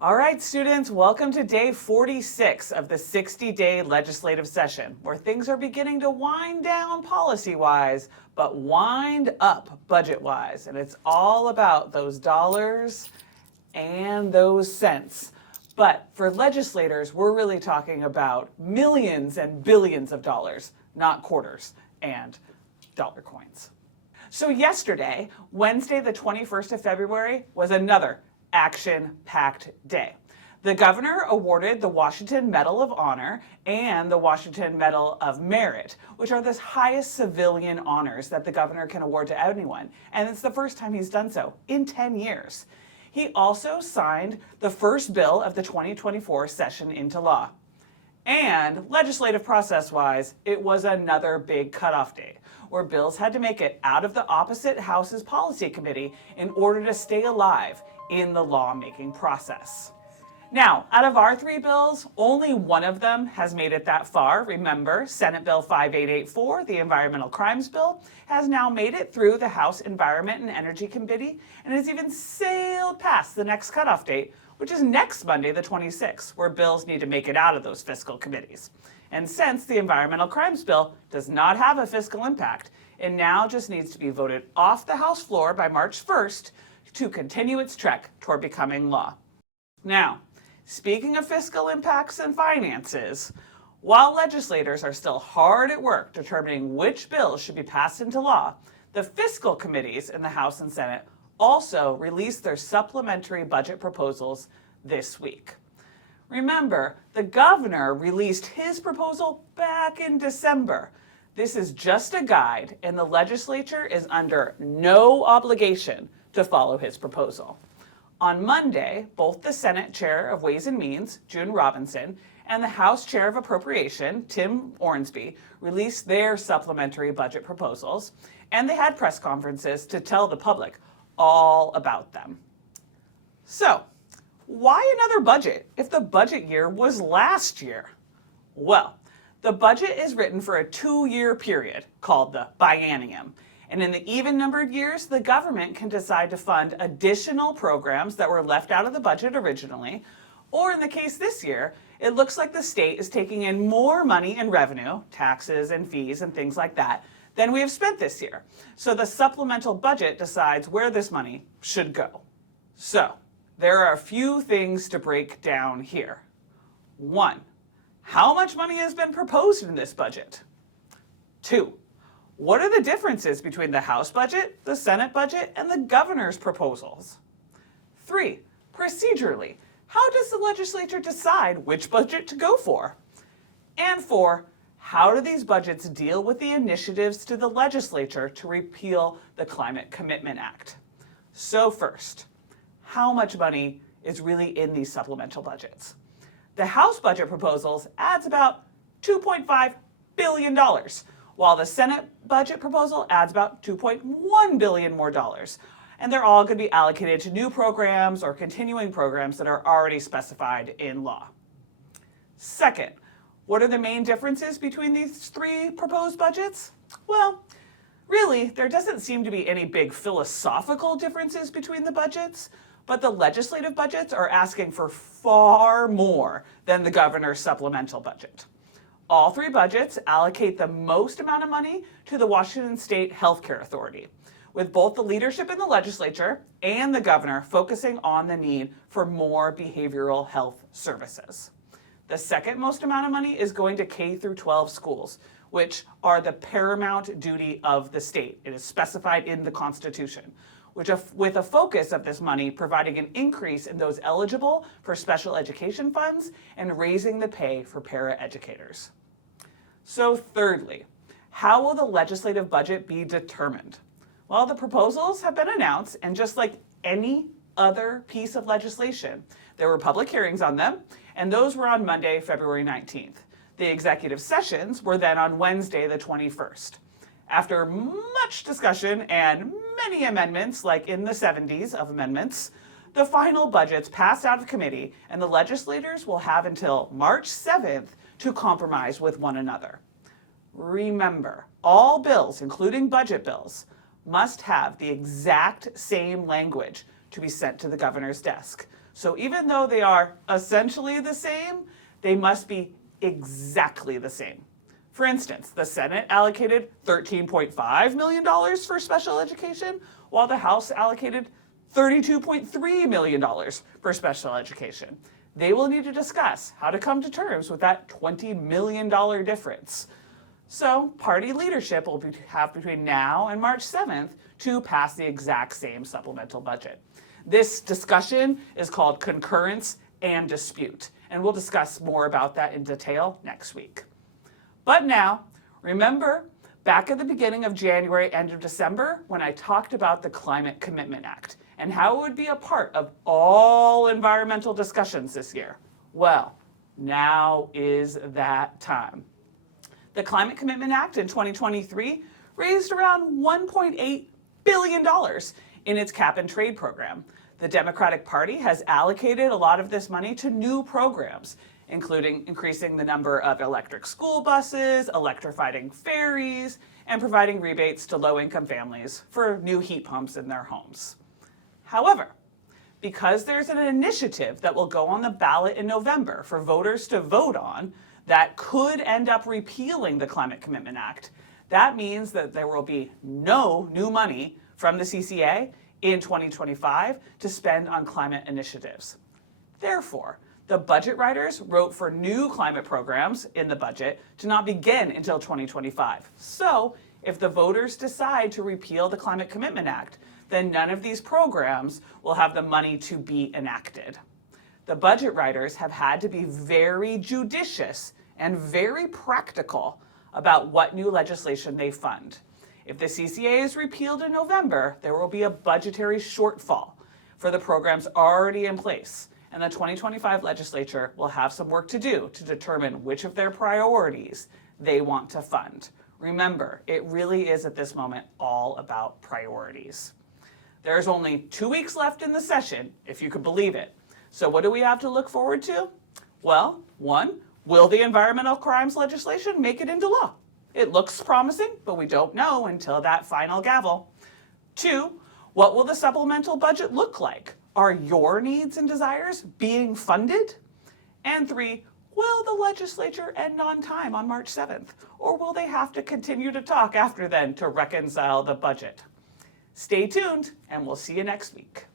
All right, students, welcome to day 46 of the 60-day legislative session, where things are beginning to wind down policy-wise, but wind up budget-wise. And it's all about those dollars and those cents. But for legislators, we're really talking about millions and billions of dollars, not quarters and dollar coins. So yesterday, Wednesday, the 21st of February, was another action-packed day. The governor awarded the Washington Medal of Honor and the Washington Medal of Merit, which are the highest civilian honors that the governor can award to anyone. And it's the first time he's done so in 10 years. He also signed the first bill of the 2024 session into law. And legislative process-wise, it was another big cutoff date, where bills had to make it out of the opposite house's policy committee in order to stay alive in the lawmaking process. Now, out of our three bills, only one of them has made it that far. Remember, Senate Bill 5884, the Environmental Crimes Bill, has now made it through the House Environment and Energy Committee and has even sailed past the next cutoff date, which is next Monday, the 26th, where bills need to make it out of those fiscal committees. And since the Environmental Crimes Bill does not have a fiscal impact, it now just needs to be voted off the House floor by March 1st to continue its trek toward becoming law. Now, speaking of fiscal impacts and finances, while legislators are still hard at work determining which bills should be passed into law, the fiscal committees in the House and Senate also released their supplementary budget proposals this week. Remember, the governor released his proposal back in December. This is just a guide, and the legislature is under no obligation to follow his proposal. On Monday, both the Senate Chair of Ways and Means, June Robinson, and the House Chair of Appropriation, Tim Ornsby, released their supplementary budget proposals, and they had press conferences to tell the public all about them. So, why another budget if the budget year was last year? Well, the budget is written for a 2-year period called the biennium. And in the even-numbered years, the government can decide to fund additional programs that were left out of the budget originally, or in the case this year, it looks like the state is taking in more money in revenue, taxes and fees and things like that, than we have spent this year. So the supplemental budget decides where this money should go. So there are a few things to break down here. 1, how much money has been proposed in this budget? 2, what are the differences between the House budget, the Senate budget, and the governor's proposals? 3, procedurally, how does the legislature decide which budget to go for? And 4, how do these budgets deal with the initiatives to the legislature to repeal the Climate Commitment Act? So first, how much money is really in these supplemental budgets? The House budget proposals adds about $2.5 billion, while the Senate budget proposal adds about $2.1 billion more dollars. And they're all going to be allocated to new programs or continuing programs that are already specified in law. Second, what are the main differences between these three proposed budgets? Well, really, there doesn't seem to be any big philosophical differences between the budgets, but the legislative budgets are asking for far more than the governor's supplemental budget. All three budgets allocate the most amount of money to the Washington State Healthcare Authority, with both the leadership in the legislature and the governor focusing on the need for more behavioral health services. The second most amount of money is going to K through 12 schools, which are the paramount duty of the state. It is specified in the Constitution, with a focus of this money providing an increase in those eligible for special education funds and raising the pay for paraeducators. So thirdly, how will the legislative budget be determined? Well, the proposals have been announced, and just like any other piece of legislation, there were public hearings on them, and those were on Monday, February 19th. The executive sessions were then on Wednesday, the 21st. After much discussion and many amendments, like in the 70s of amendments, the final budgets passed out of committee, and the legislators will have until March 7th to compromise with one another. Remember, all bills, including budget bills, must have the exact same language to be sent to the governor's desk. So even though they are essentially the same, they must be exactly the same. For instance, the Senate allocated $13.5 million for special education, while the House allocated $32.3 million for special education. They will need to discuss how to come to terms with that $20 million difference. So party leadership will have between now and March 7th to pass the exact same supplemental budget. This discussion is called concurrence and dispute, and we'll discuss more about that in detail next week. But now, remember back at the beginning of January, end of December, when I talked about the Climate Commitment Act and how it would be a part of all environmental discussions this year? Well, now is that time. The Climate Commitment Act in 2023 raised around $1.8 billion in its cap and trade program. The Democratic Party has allocated a lot of this money to new programs, including increasing the number of electric school buses, electrifying ferries, and providing rebates to low-income families for new heat pumps in their homes. However, because there's an initiative that will go on the ballot in November for voters to vote on that could end up repealing the Climate Commitment Act, that means that there will be no new money from the CCA in 2025 to spend on climate initiatives. Therefore, the budget writers wrote for new climate programs in the budget to not begin until 2025. So, if the voters decide to repeal the Climate Commitment Act, then none of these programs will have the money to be enacted. The budget writers have had to be very judicious and very practical about what new legislation they fund. If the CCA is repealed in November, there will be a budgetary shortfall for the programs already in place, and the 2025 legislature will have some work to do to determine which of their priorities they want to fund. Remember, it really is at this moment all about priorities. There's only 2 weeks left in the session, if you could believe it. So what do we have to look forward to? Well, 1, will the environmental crimes legislation make it into law? It looks promising, but we don't know until that final gavel. 2, what will the supplemental budget look like? Are your needs and desires being funded? And 3, will the legislature end on time on March 7th? Or will they have to continue to talk after then to reconcile the budget? Stay tuned, and we'll see you next week.